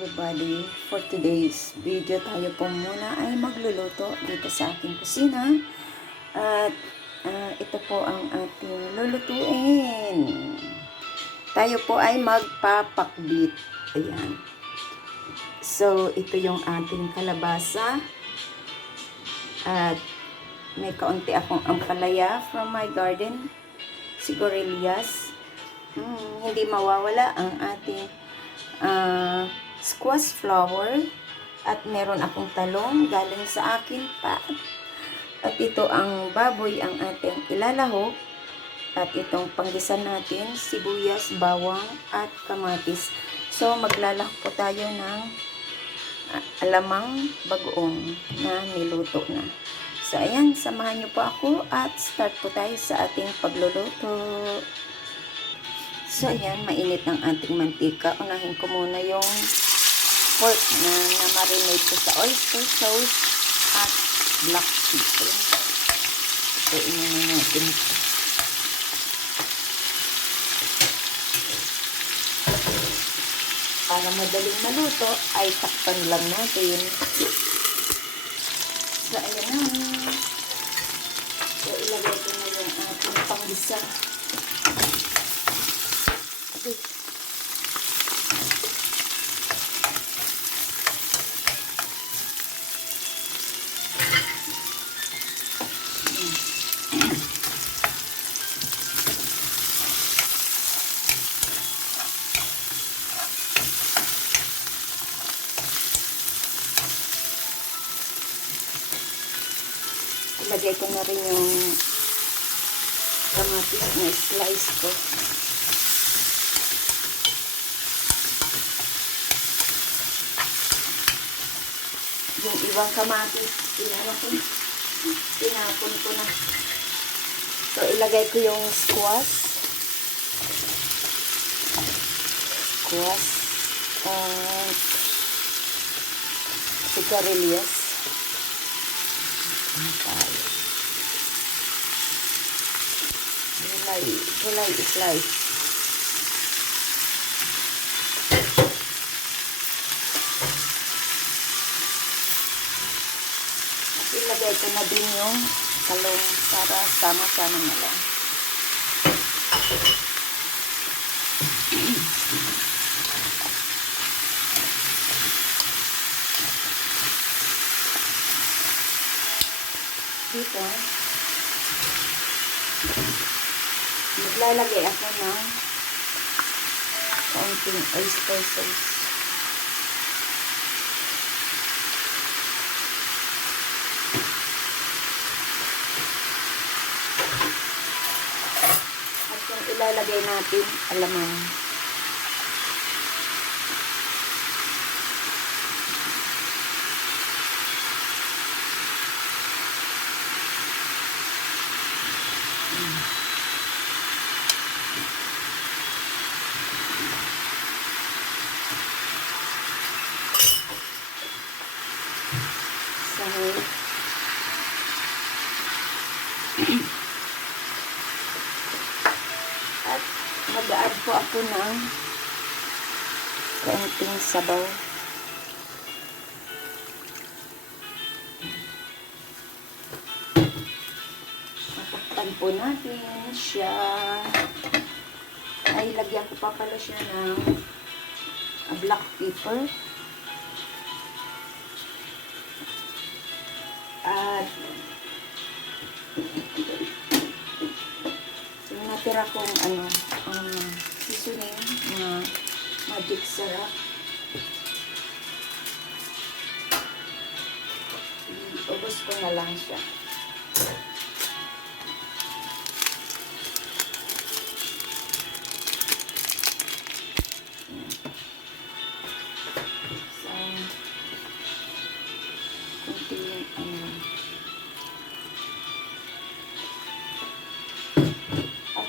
everybody, for today's video tayo po muna ay magluluto dito sa ating kusina at ito po ang ating lulutuin. Tayo po ay magpapakbit. Ayan. So ito yung ating kalabasa at may kaunti akong ampalaya from my garden, sigarilyas. Hindi mawawala ang ating squash flower at meron akong talong galing sa akin pa at ito ang baboy ang ating ilalahok at itong panggisan natin sibuyas, bawang at kamatis. So maglalahok po tayo ng alamang bagoong na niluto na. So ayan, samahan niyo po ako at start po tayo sa ating pagluluto. So, ayan, mainit ng ating mantika. Unahin ko muna yung pork na na-marinate ko sa oyster sauce at black pepper. So, inuna natin ito. Para madaling maluto, ay takpan lang natin. So, ayan na. So, ilagay ko na yung ating panggisa. Okay. Ilagay ko na rin yung kamatis na slice ko. Yung ibang kamatis, tinapon ko na. So, ilagay ko yung squash at sigarilyas. Gulay slice. Ilagay ko na din yung talong para sama-sama na lang. Dito, maglalagay ako ng kaunting oyster sauce. Ilalagay natin alamang. At mag-add po ako ng kaunting sabaw. Tatakpan po natin siya. Ay, lagyan ko pa pala siya ng black pepper. At yung natira kong seasoning na magic sarap. Ubos ko na lang siya.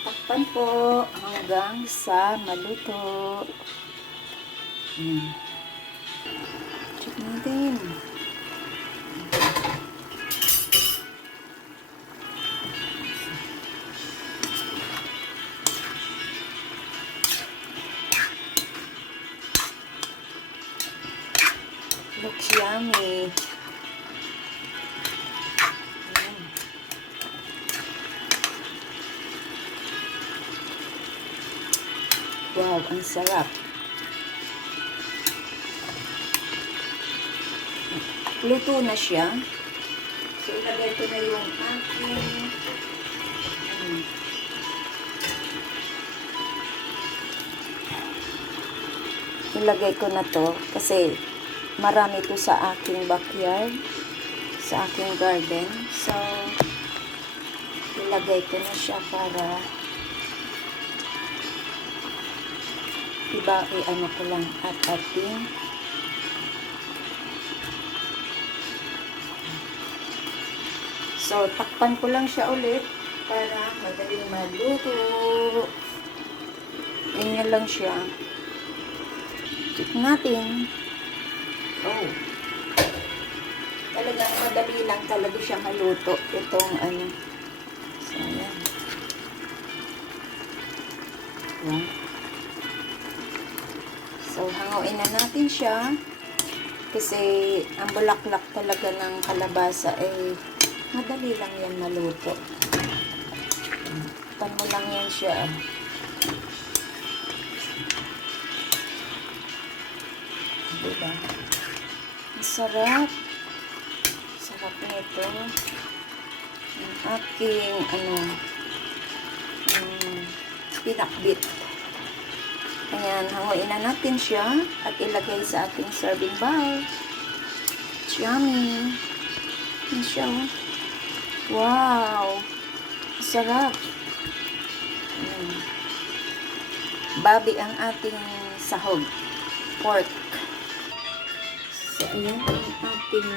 Takpan po hanggang sa maluto. Check natin. yummy. Wow, ang sarap. Luto na siya. So, ilagay ko na yung aking ilagay ko na to kasi marami to sa aking backyard, sa aking garden. So, ilagay ko na siya para ano ko lang at ating so, takpan ko lang siya ulit para madaling maluto. Ganyan lang siya. Check natin. Oh. Talagang madali lang talaga siya maluto. Itong ano. So, ayan. Wow. So, hanguin na natin siya. Kasi, ang bulaklak talaga ng kalabasa ay madali lang yan maluto. Pan mo lang yan siya. Diba? Ang sarap. Sarap nito. Ang aking, pinakbit. Ayan, hanguin na natin siya at ilagay sa ating serving bowl. It's yummy. Ayan siya. Wow! Sarap. Babi ang ating sahog. Pork. So, ayan ang ating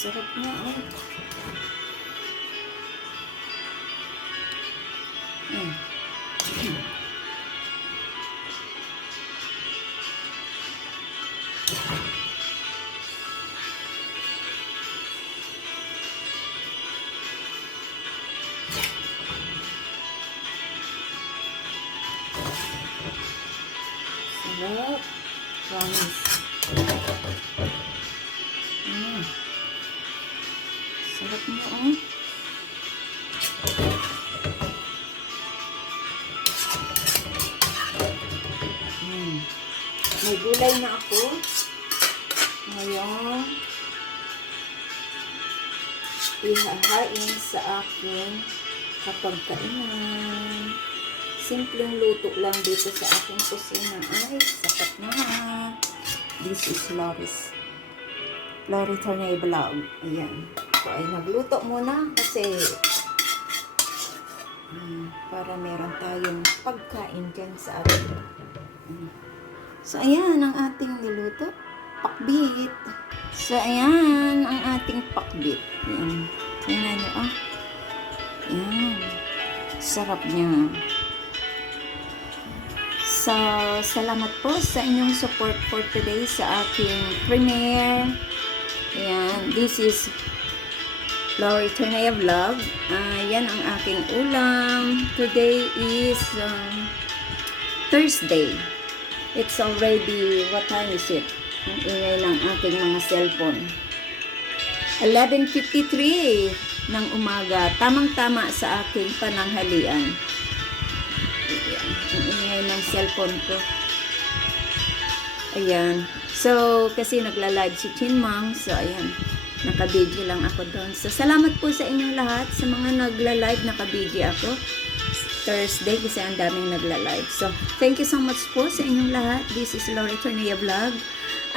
sarap niya, oh. Sarap. Promise. Sarap niya, oh. May gulay na ako. Ngayon, ihahain sa akin kapag kainan. Simpleng luto lang dito sa aking kusina. Ay, sapat na. This is Lori Tornay Vlog. Ayan. So, ay nagluto muna kasi para meron tayong pagkain dyan sa atin. So, ayan ang ating niluto. Pakbit. So, ayan ang ating pakbit. Ayan. Tingnan nyo, ah. Ayan. Sarap niya. So, salamat po sa inyong support for today sa aking premiere. Ayan. This is Lori Tornaya Vlog. Yan ang aking ulam. Today is Thursday. It's already, what time is it? Ang ingay ng aking mga cellphone. 11:53 ng umaga. Tamang-tama sa aking pananghalian. Ang ingay ng cellphone ko. Ayan. So, kasi nagla-live si Chinmang. So, ayan. Naka-video lang ako doon. So, salamat po sa inyong lahat. Sa mga nagla-live, naka-video ako. Thursday kasi ang daming nagla-live. So, thank you so much po sa inyong lahat. This is Lori Tornaya Vlog.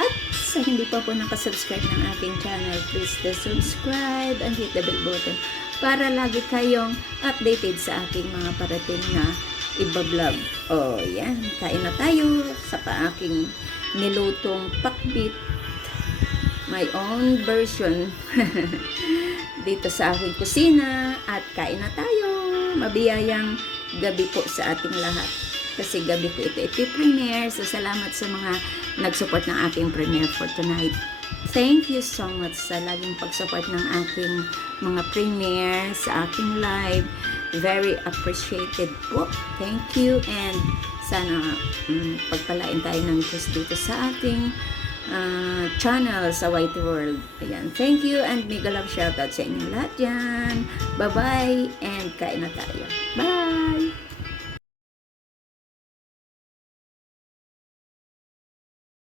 At sa hindi pa po nakasubscribe ng aking channel, please subscribe and hit the bell button para lagi kayong updated sa aking mga parating na iba-vlog. O, yan. Kain na tayo sa aking nilutong pakbit. My own version. Dito sa aking kusina. At kain na tayo. Mabiyayang gabi po sa ating lahat. Kasi gabi ko ito premiere. So, salamat sa mga nag-support ng aking premiere for tonight. Thank you so much sa laging pag-support ng aking mga premiere, sa aking live. Very appreciated po. Thank you, and sana pagpalain tayo ng Diyos dito sa ating channel sa White World. Ayan. Thank you, and mega love shoutout sa inyo lahat dyan. Bye-bye, and kain na tayo. Bye!